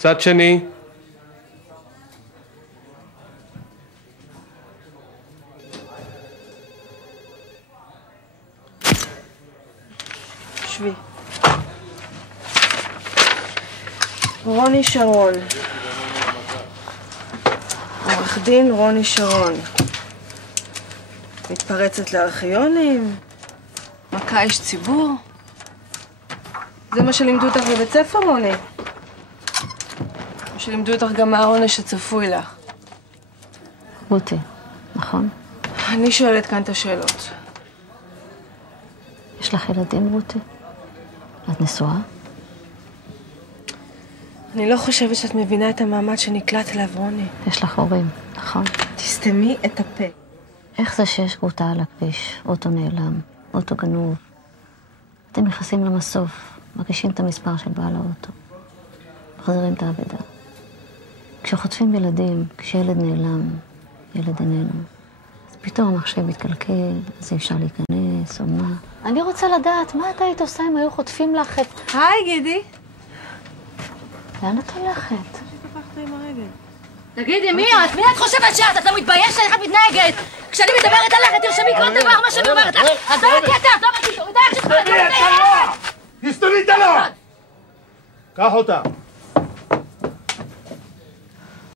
צד שני. שבי. רוני שרון. עורך דין רוני שרון. מתפרצת לארכיונים. מכה איש ציבור. זה מה שלימדו אותך בבית ספר, רוני? או שלימדו אותך גם מה העונש שצפוי לך? רותי, נכון? אני שואלת כאן את השאלות. יש לך ילדים, רותי? את נשואה? אני לא חושבת שאת מבינה את המעמד שנקלט אליו, רוני. יש לך הורים, נכון? תסתמי את הפה. איך זה שיש גרוטה על הכביש, אוטו נעלם, אוטו גנוב? אתם נכנסים למסוף, מרגישים את המספר של בעל האוטו, מחזירים את האבדה. כשחוטפים ילדים, כשילד נעלם, ילד איננו, אז פתאום המחשב מתקלקל, אז אי אפשר להיכנס או מה. אני רוצה לדעת, מה את היית עושה אם היו חוטפים לך את... היי, גידי. לאן את הולכת? שתפחת עם הרגל. תגידי, מי את? מי את חושבת שאת? את לא מתביישת איך את מתנהגת? כשאני מדברת עליך, תרשמי כל דבר מה שאני אומרת לך. אז לא אותי אתה, לא אותי, תורידה איך שתורידה. תסתמי את הלא! קח אותה.